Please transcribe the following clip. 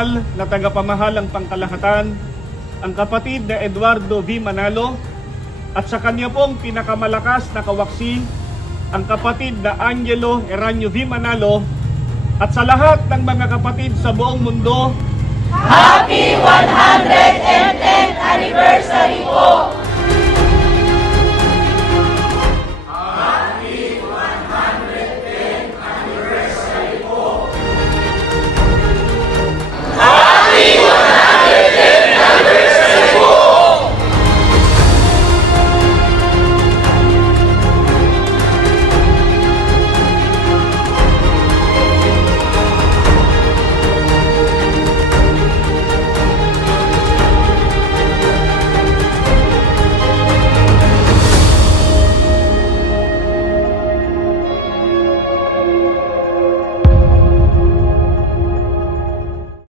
mahal na tagapamahalang pangkalahatan, ang kapatid na Eduardo V. Manalo, at sa kanya pong pinakamalakas na kawaksi, ang kapatid na Angelo Eranio V. Manalo, at sa lahat ng mga kapatid sa buong mundo, Happy 110th anniversary po!